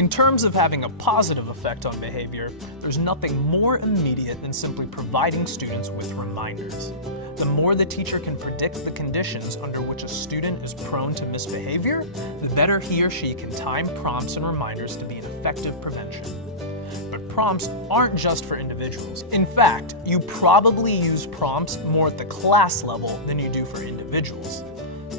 In terms of having a positive effect on behavior, there's nothing more immediate than simply providing students with reminders. The more the teacher can predict the conditions under which a student is prone to misbehavior, the better he or she can time prompts and reminders to be an effective prevention. But prompts aren't just for individuals. In fact, you probably use prompts more at the class level than you do for individuals.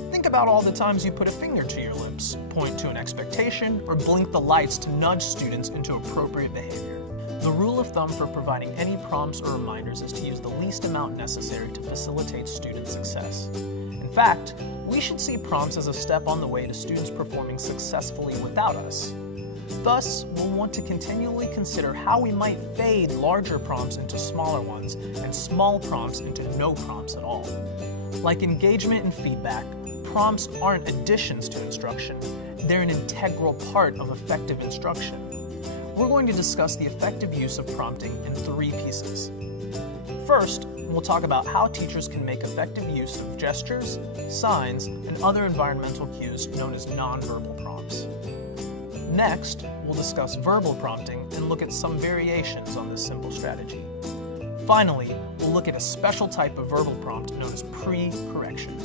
Think about all the times you put a finger to your lips, point to an expectation, or blink the lights to nudge students into appropriate behavior. The rule of thumb for providing any prompts or reminders is to use the least amount necessary to facilitate student success. In fact, we should see prompts as a step on the way to students performing successfully without us. Thus, we'll want to continually consider how we might fade larger prompts into smaller ones and small prompts into no prompts at all. Like engagement and feedback, prompts aren't additions to instruction, they're an integral part of effective instruction. We're going to discuss the effective use of prompting in 3 pieces. First, we'll talk about how teachers can make effective use of gestures, signs, and other environmental cues known as nonverbal prompts. Next, we'll discuss verbal prompting and look at some variations on this simple strategy. Finally, we'll look at a special type of verbal prompt known as pre-correction.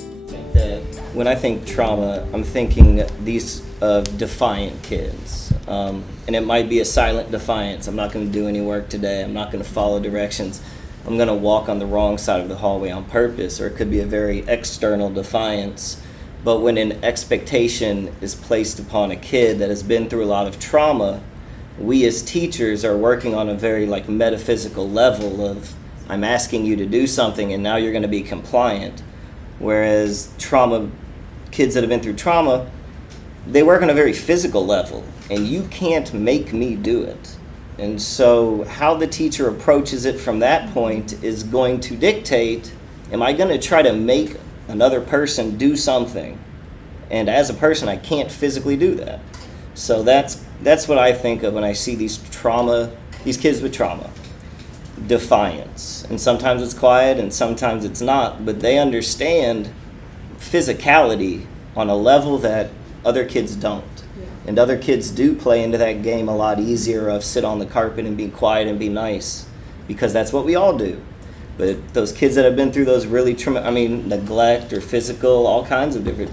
When I think trauma, I'm thinking these defiant kids. And it might be a silent defiance. I'm not going to do any work today. I'm not going to follow directions. I'm going to walk on the wrong side of the hallway on purpose. Or it could be a very external defiance. But when an expectation is placed upon a kid that has been through a lot of trauma, we as teachers are working on a very metaphysical level of, I'm asking you to do something and now you're going to be compliant. Whereas kids that have been through trauma, they work on a very physical level and you can't make me do it. And so how the teacher approaches it from that point is going to dictate, am I going to try to make another person do something? And as a person, I can't physically do that. So that's what I think of when I see these kids with trauma. Defiance. And sometimes it's quiet and sometimes it's not, but they understand physicality on a level that other kids don't. Yeah. And other kids do play into that game a lot easier of sit on the carpet and be quiet and be nice, because that's what we all do. But those kids that have been through those really neglect or physical, all kinds of different,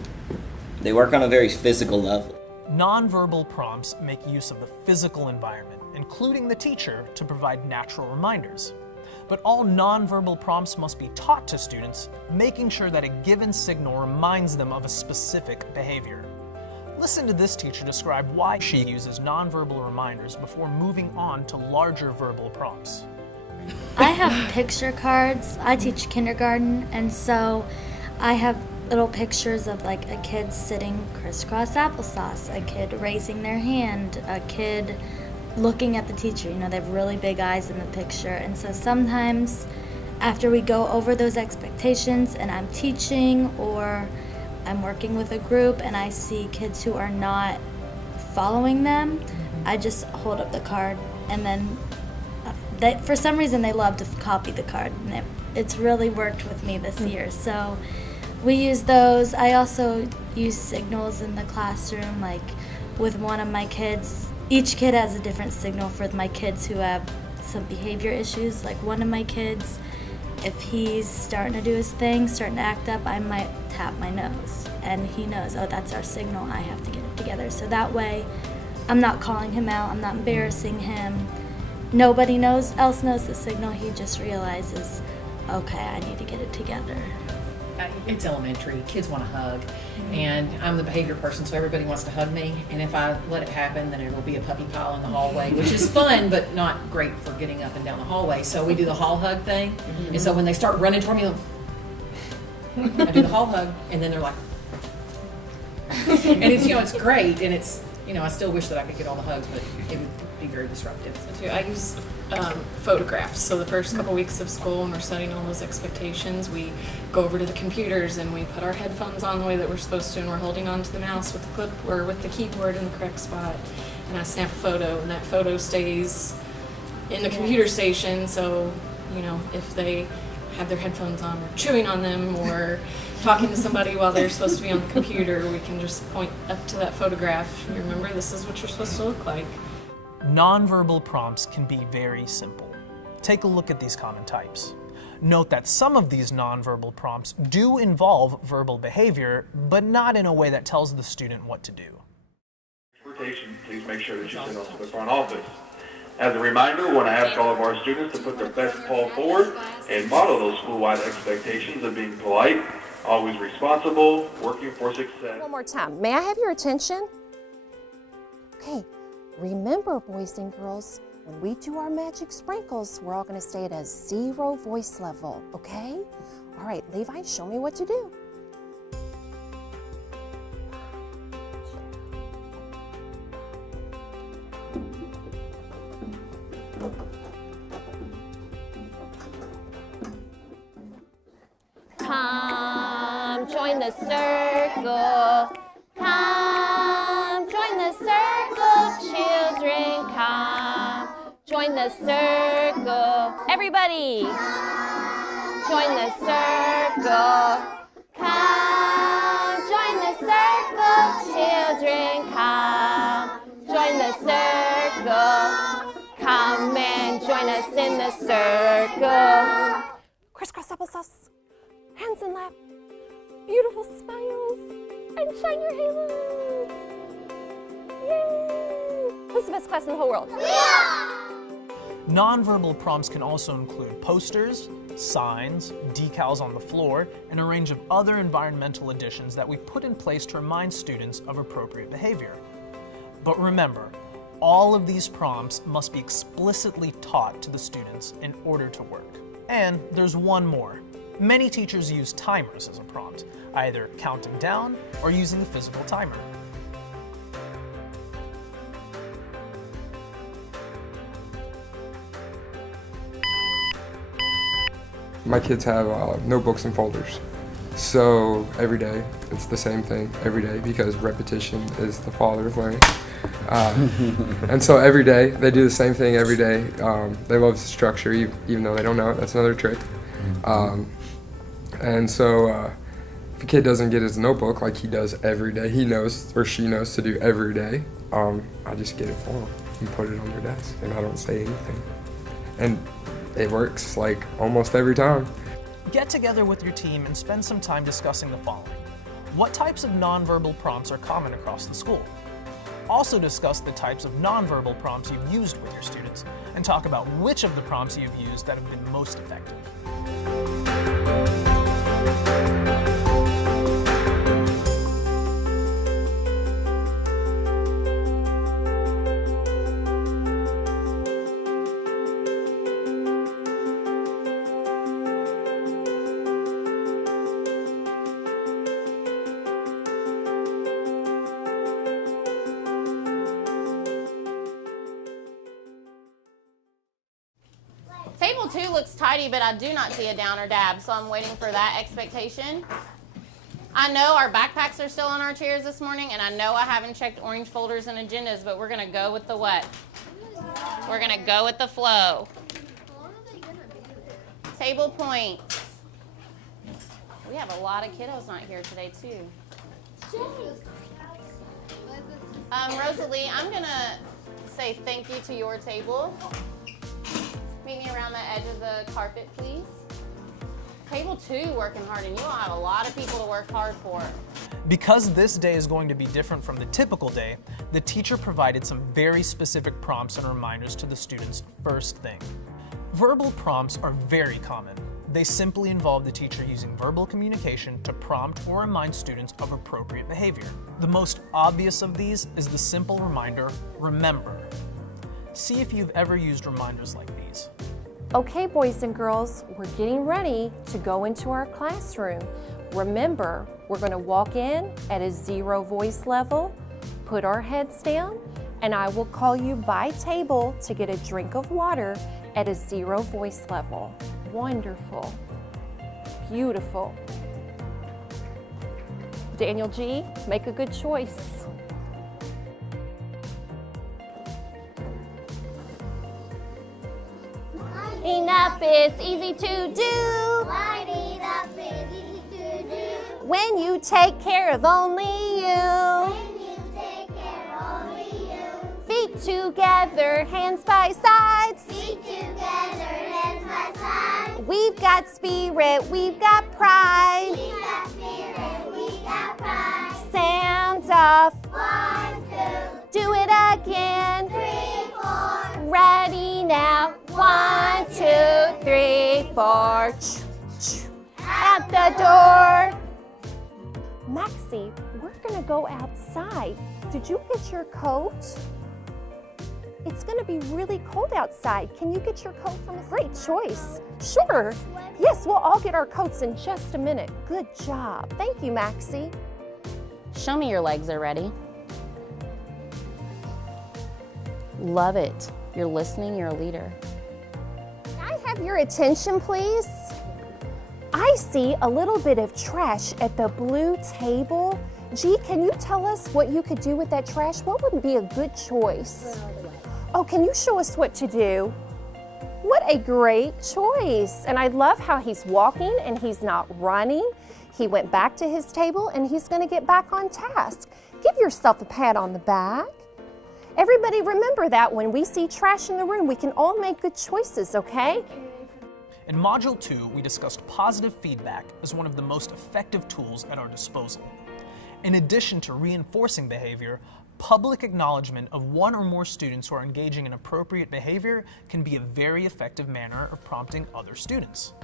they work on a very physical level. Nonverbal prompts make use of the physical environment, including the teacher, to provide natural reminders. But all nonverbal prompts must be taught to students, making sure that a given signal reminds them of a specific behavior. Listen to this teacher describe why she uses nonverbal reminders before moving on to larger verbal prompts. I have picture cards. I teach kindergarten, and so I have little pictures of a kid sitting crisscross applesauce, a kid raising their hand, a kid looking at the teacher. They have really big eyes in the picture. And so sometimes after we go over those expectations and I'm teaching or I'm working with a group and I see kids who are not following them, I just hold up the card, and then for some reason they love to copy the card, and it's really worked with me this year. So we use those. I also use signals in the classroom, like with one of my kids. Each kid has a different signal for my kids who have some behavior issues. Like one of my kids, if he's starting to do his thing, starting to act up, I might tap my nose. And he knows, oh, that's our signal, I have to get it together. So that way, I'm not calling him out, I'm not embarrassing him. Nobody else knows the signal, he just realizes, okay, I need to get it together. It's elementary. Kids want a hug, and I'm the behavior person, so everybody wants to hug me. And if I let it happen, then it'll be a puppy pile in the hallway, which is fun, but not great for getting up and down the hallway. So we do the hall hug thing, and so when they start running toward me, I do the hall hug, and then they're like, and it's it's great, and it's I still wish that I could get all the hugs, but it would be very disruptive. I use photographs. So the first couple weeks of school, when we're setting all those expectations, we go over to the computers and we put our headphones on the way that we're supposed to, and we're holding onto the mouse with the clip or with the keyboard in the correct spot. And I snap a photo, and that photo stays in the computer station. So if they have their headphones on or chewing on them or talking to somebody while they're supposed to be on the computer, we can just point up to that photograph. Remember, this is what you're supposed to look like. Nonverbal prompts can be very simple. Take a look at these common types. Note that some of these nonverbal prompts do involve verbal behavior, but not in a way that tells the student what to do. Transportation, please make sure that you send us to the front office. As a reminder, we want to ask all of our students to put their best paw forward and model those school-wide expectations of being polite, always responsible, working for success. One more time. May I have your attention? Okay, remember, boys and girls, when we do our magic sprinkles, we're all going to stay at a 0 voice level, okay? All right, Levi, show me what to do. Come, join the circle. Come, join the circle, children, come. Join the circle. Everybody, join the circle. Come, join the circle, children, come. Join the circle. Come and join us in the circle. Crisscross applesauce. Hands in lap. Beautiful smiles. And shine your halos. Yay! Who's the best class in the whole world? Nonverbal prompts can also include posters, signs, decals on the floor, and a range of other environmental additions that we put in place to remind students of appropriate behavior. But remember, all of these prompts must be explicitly taught to the students in order to work. And there's one more. Many teachers use timers as a prompt, either counting down or using a physical timer. My kids have notebooks and folders. So every day, it's the same thing every day because repetition is the father of learning. And so every day, they do the same thing every day. They love structure, even though they don't know it. That's another trick. And so if a kid doesn't get his notebook like he does every day, he knows or she knows to do every day, I just get it for them and put it on their desk, and I don't say anything. And it works like almost every time. Get together with your team and spend some time discussing the following. What types of nonverbal prompts are common across the school? Also discuss the types of nonverbal prompts you've used with your students, and talk about which of the prompts you've used that have been most effective. Table 2 looks tidy, but I do not see a down or dab, so I'm waiting for that expectation. I know our backpacks are still on our chairs this morning, and I know I haven't checked orange folders and agendas, but we're going to go with the what? We're going to go with the flow. Table points. We have a lot of kiddos not here today, too. Rosalie, I'm going to say thank you to your table. Meet me around the edge of the carpet, please. Table 2 working hard, and you all have a lot of people to work hard for. Because this day is going to be different from the typical day, the teacher provided some very specific prompts and reminders to the students first thing. Verbal prompts are very common. They simply involve the teacher using verbal communication to prompt or remind students of appropriate behavior. The most obvious of these is the simple reminder, remember. See if you've ever used reminders like these. Okay, boys and girls, we're getting ready to go into our classroom. Remember, we're going to walk in at a 0 voice level, put our heads down, and I will call you by table to get a drink of water at a 0 voice level. Wonderful. Beautiful. Daniel G., make a good choice. Lighting up is easy to do. Lighting up is easy to do. When you take care of only you. When you take care of only you. Feet together, hands by sides. Feet together, hands by side. We've got spirit, we've got pride. We got spirit, we got pride. Sounds off. 1, 2, Do it again. 3, 4. Ready now. 1, 2, 3, 4. At the door. Maxie, we're gonna go outside. Did you get your coat? It's gonna be really cold outside. Can you get your coat from us? Great choice. Sure. Yes, we'll all get our coats in just a minute. Good job. Thank you, Maxie. Show me your legs are ready. Love it. You're listening, you're a leader. Can I have your attention, please? I see a little bit of trash at the blue table. G, can you tell us what you could do with that trash? What would be a good choice? Oh, can you show us what to do? What a great choice. And I love how he's walking and he's not running. He went back to his table and he's going to get back on task. Give yourself a pat on the back. Everybody remember that when we see trash in the room, we can all make good choices, okay? In Module 2, we discussed positive feedback as one of the most effective tools at our disposal. In addition to reinforcing behavior, public acknowledgement of one or more students who are engaging in appropriate behavior can be a very effective manner of prompting other students.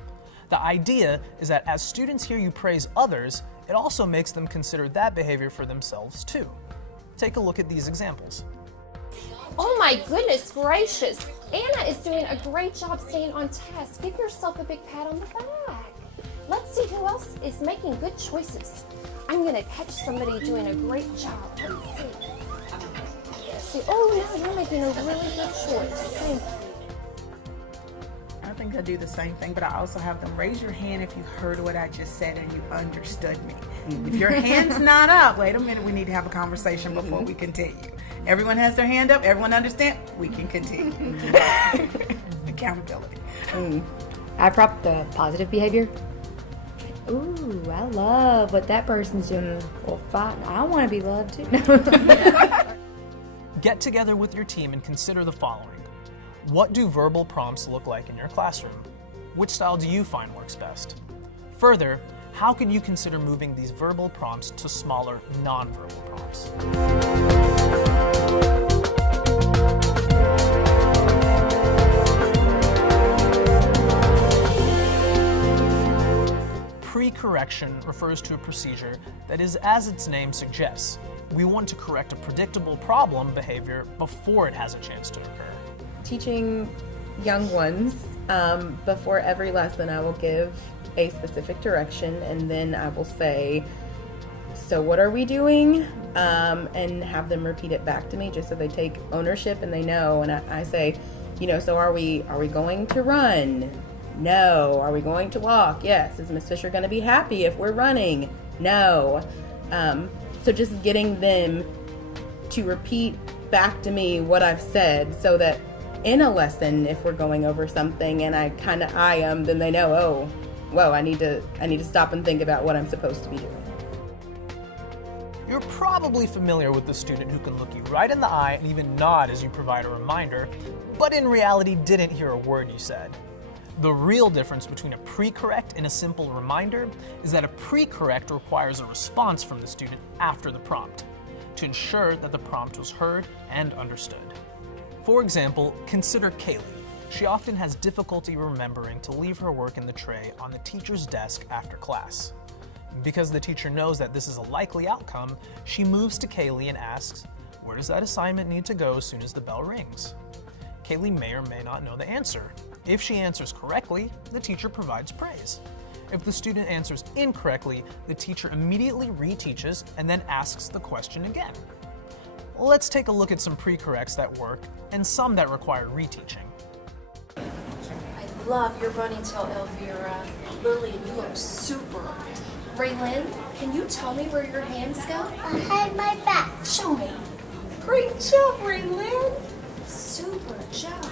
The idea is that as students hear you praise others, it also makes them consider that behavior for themselves too. Take a look at these examples. Oh my goodness gracious. Anna is doing a great job staying on task. Give yourself a big pat on the back. Let's see who else is making good choices. I'm gonna catch somebody doing a great job. Let's see. Oh no, you're making a really good choice. Thank you. I think I do the same thing, but I also have them raise your hand if you heard what I just said and you understood me. If your hand's not up, wait a minute, we need to have a conversation before we continue. Everyone has their hand up, everyone understand, we can continue. Accountability. I prop the positive behavior. Ooh, I love what that person's doing. Well, fine, I want to be loved too. Get together with your team and consider the following. What do verbal prompts look like in your classroom? Which style do you find works best? Further, how can you consider moving these verbal prompts to smaller, nonverbal prompts? Pre-correction refers to a procedure that is, as its name suggests, we want to correct a predictable problem behavior before it has a chance to occur. Teaching young ones, before every lesson I will give a specific direction and then I will say, so what are we doing? And have them repeat it back to me just so they take ownership and they know. And I say, so are we going to run? No. Are we going to walk? Yes. Is Miss Fisher going to be happy if we're running? No. So just getting them to repeat back to me what I've said so that in a lesson, if we're going over something and I kind of eye them, then they know, oh, whoa, I need to stop and think about what I'm supposed to be doing. You're probably familiar with the student who can look you right in the eye and even nod as you provide a reminder, but in reality didn't hear a word you said. The real difference between a pre-correct and a simple reminder is that a pre-correct requires a response from the student after the prompt to ensure that the prompt was heard and understood. For example, consider Kaylee. She often has difficulty remembering to leave her work in the tray on the teacher's desk after class. Because the teacher knows that this is a likely outcome, she moves to Kaylee and asks, "Where does that assignment need to go as soon as the bell rings?" Kaylee may or may not know the answer. If she answers correctly, the teacher provides praise. If the student answers incorrectly, the teacher immediately reteaches and then asks the question again. Let's take a look at some pre-corrects that work and some that require reteaching. I love your bunny tail, Elvira. Lily, you look super. Raylyn, can you tell me where your hands go? Behind my back. Show me. Great job, Raylyn. Super job.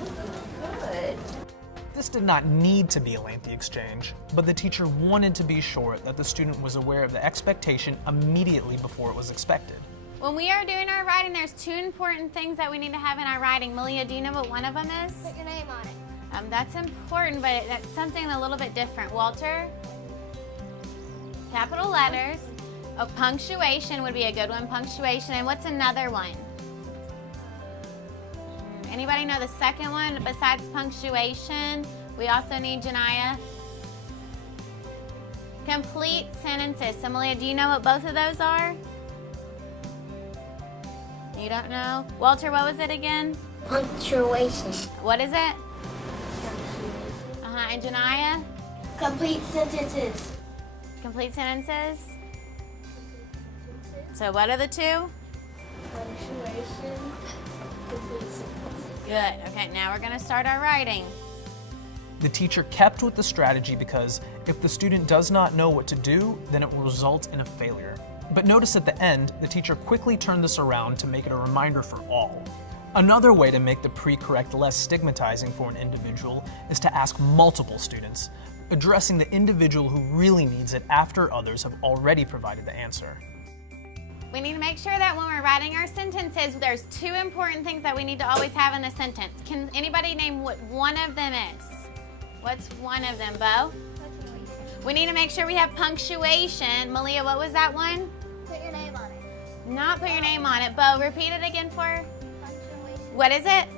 Looking good. This did not need to be a lengthy exchange, but the teacher wanted to be sure that the student was aware of the expectation immediately before it was expected. When we are doing our writing, there's 2 important things that we need to have in our writing. Malia, do you know what one of them is? Put your name on it. That's important, but that's something a little bit different. Walter? Capital letters. Oh, punctuation would be a good one. Punctuation. And what's another one? Anybody know the second one besides punctuation? We also need, Janiyah, complete sentences. So, Malia, do you know what both of those are? You don't know? Walter, what was it again? Punctuation. What is it? And Janiyah? Complete sentences. Complete sentences. So what are the 2? Punctuation. Complete sentences. Good. Okay, now we're going to start our writing. The teacher kept with the strategy because if the student does not know what to do, then it will result in a failure. But notice at the end, the teacher quickly turned this around to make it a reminder for all. Another way to make the pre-correct less stigmatizing for an individual is to ask multiple students, addressing the individual who really needs it after others have already provided the answer. We need to make sure that when we're writing our sentences, there's 2 important things that we need to always have in a sentence. Can anybody name what one of them is? What's one of them, Bo? We need to make sure we have punctuation. Malia, what was that one? Put your name on it. Not put your name on it. Bo, repeat it again for her. Punctuation. What is it?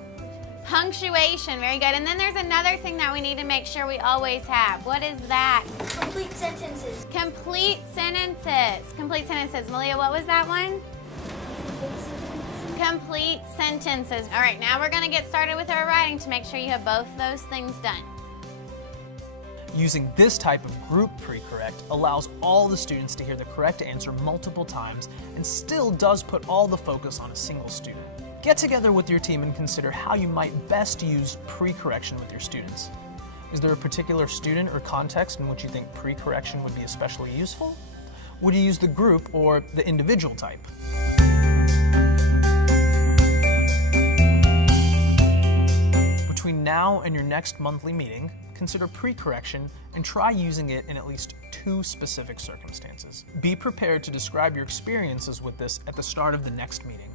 Punctuation. Very good. And then there's another thing that we need to make sure we always have. What is that? Complete sentences. Complete sentences. Complete sentences. Malia, what was that one? Complete sentences. All right, now we're going to get started with our writing to make sure you have both those things done. Using this type of group pre-correct allows all the students to hear the correct answer multiple times and still does put all the focus on a single student. Get together with your team and consider how you might best use pre-correction with your students. Is there a particular student or context in which you think pre-correction would be especially useful? Would you use the group or the individual type? Between now and your next monthly meeting, consider pre-correction and try using it in at least 2 specific circumstances. Be prepared to describe your experiences with this at the start of the next meeting.